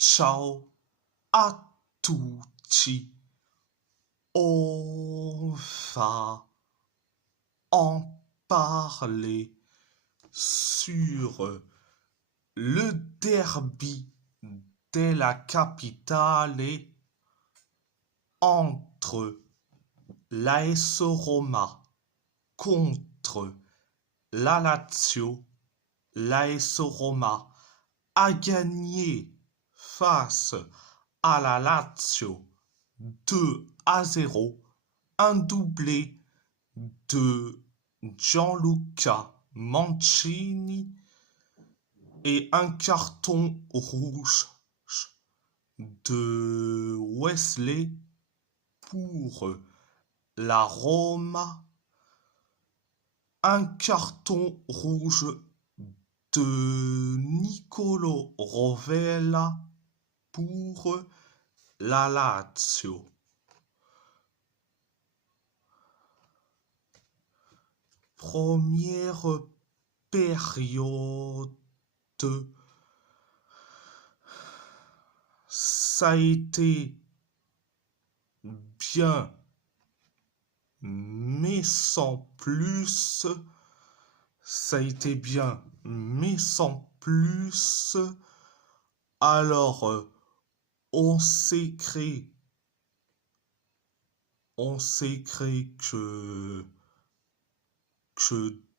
Ciao à tutti. On va en parler sur le derby de la capitale entre l'AS Roma contre la Lazio. L'AS Roma a gagné face à la Lazio 2-0, un doublé de Gianluca Mancini et un carton rouge de Wesley pour la Roma, un carton rouge de Nicolo Rovella pour la Lazio. Première période, ça a été bien, mais sans plus. Ça a été bien, mais sans plus. Alors, on s'est créé que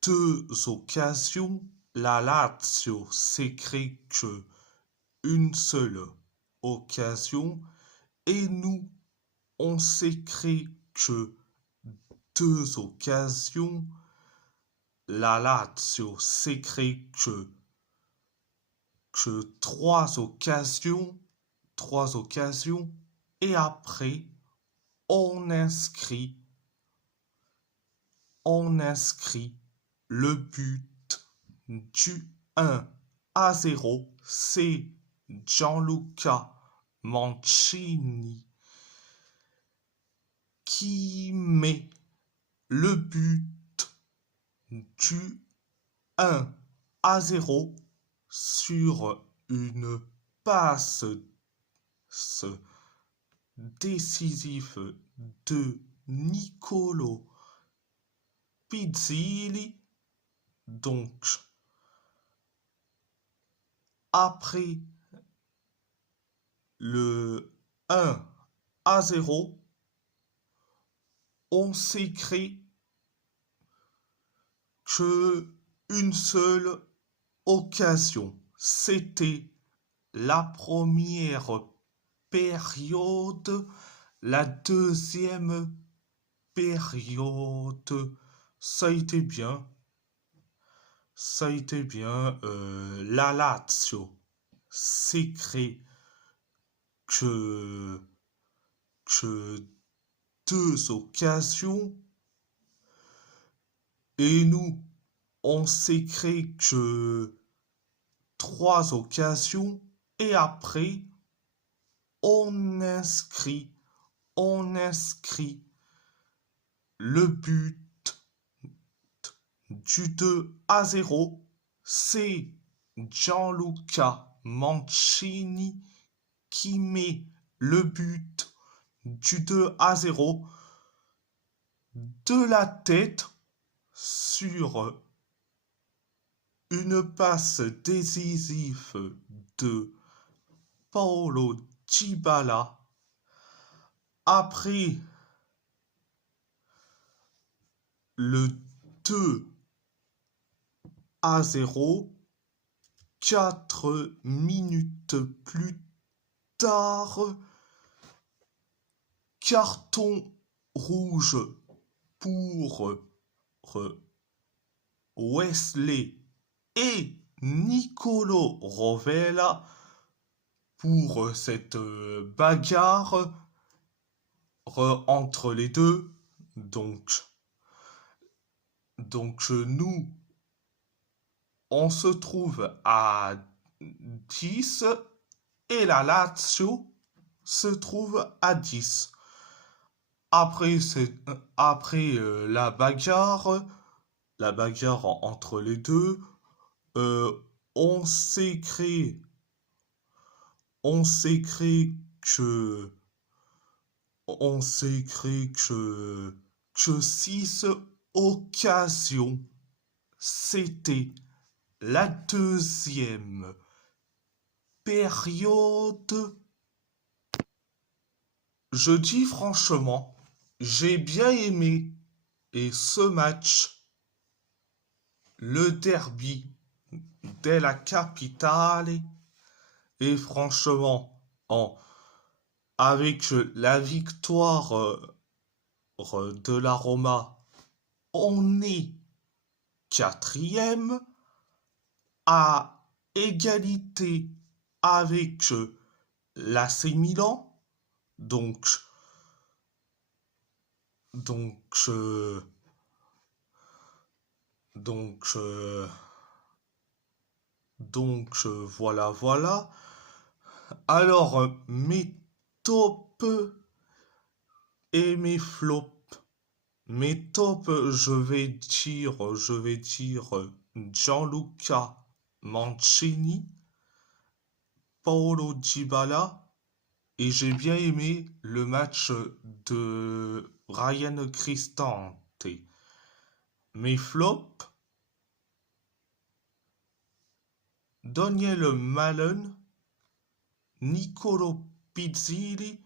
deux occasions. La Lazio s'est créé que une seule occasion et nous, on s'est créé que deux occasions. La Lazio s'est créé que trois occasions et après on inscrit le but du 1-0. C'est Gianluca Mancini qui met le but du 1-0 sur une passe décisive de Nicolo Pizzilli. Donc, après le 1-0, on s'écrit que une seule occasion. C'était la première période. La deuxième période, ça a été bien. La Lazio s'est créé que deux occasions et nous, on s'est créé que trois occasions et après, on inscrit le but du 2-0. C'est Gianluca Mancini qui met le but du 2-0 de la tête sur une passe décisive de Paulo Dybala. Après le 2-0, 4 minutes plus tard, carton rouge pour Wesley et Nicolo Rovella pour cette bagarre entre les deux. Donc nous, on se trouve à 10 et la Lazio se trouve à 10. Après la bagarre entre les deux, on s'est créé on s'écrit que, on s'écrit que six occasions, c'était la deuxième période. Je dis franchement, j'ai bien aimé et ce match, le derby della capitale, et franchement, avec la victoire de la Roma, on est quatrième à égalité avec l'AC Milan. Donc, donc, euh, donc, euh, voilà, voilà. Alors, mes tops et mes flops. Mes tops, je vais dire Gianluca Mancini, Paolo Dybala, et j'ai bien aimé le match de Ryan Cristante. Mes flops, Daniel Malen, Nicolo Pizzili,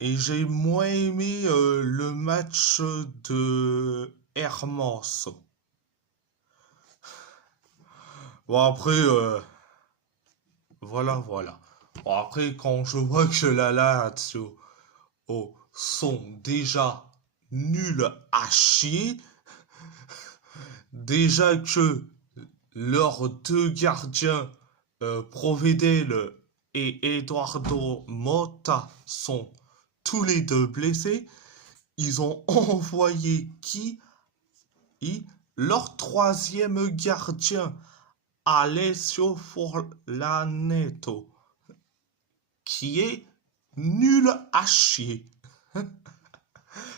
et j'ai moins aimé le match de Hermos. Bon après, voilà, voilà. Bon après, quand je vois que la Lazio sont déjà nuls à chier, déjà que leurs deux gardiens, Provedel et Eduardo Motta, sont tous les deux blessés, ils ont envoyé leur troisième gardien, Alessio Forlanetto, qui est nul à chier.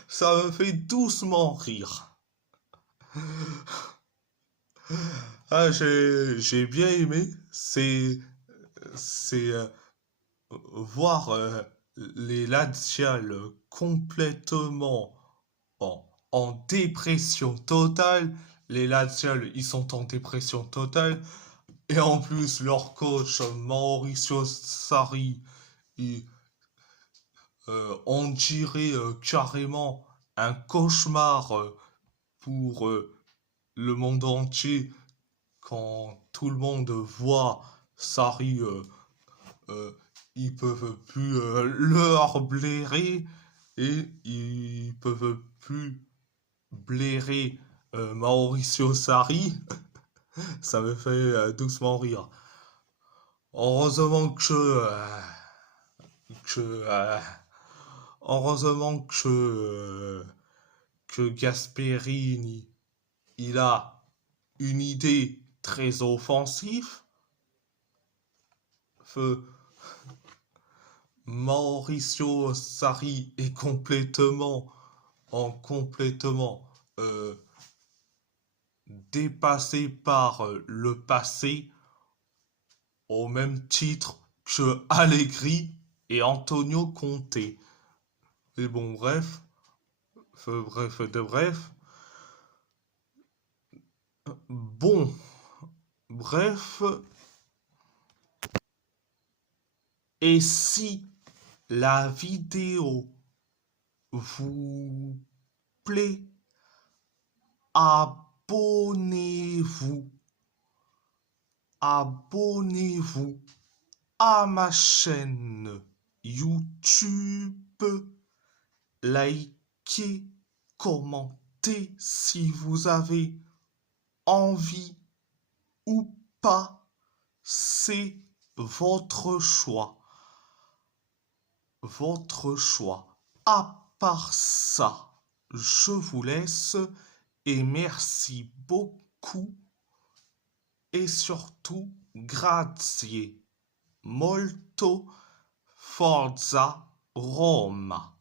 Ça me fait doucement rire. Ah, j'ai bien aimé. C'est voir les Laziales complètement en dépression totale. Les Laziales, ils sont en dépression totale. Et en plus, leur coach, Mauricio Sarri, il, on dirait carrément un cauchemar pour le monde entier quand tout le monde voit Sarri. Euh, Ils peuvent plus leur blairer et ils peuvent plus blairer Mauricio Sarri. Ça me fait doucement rire. Heureusement que heureusement que Gasperini, il a une idée très offensive. Feu, Mauricio Sarri est complètement euh, dépassé par le passé, au même titre que Allegri et Antonio Conte. Et bon, bref. Bon, bref. Et si la vidéo vous plaît, abonnez-vous. Abonnez-vous à ma chaîne YouTube. Likez, commentez si vous avez envie ou pas. C'est votre choix. Votre choix. À part ça, je vous laisse et merci beaucoup et surtout grazie molto, forza Roma.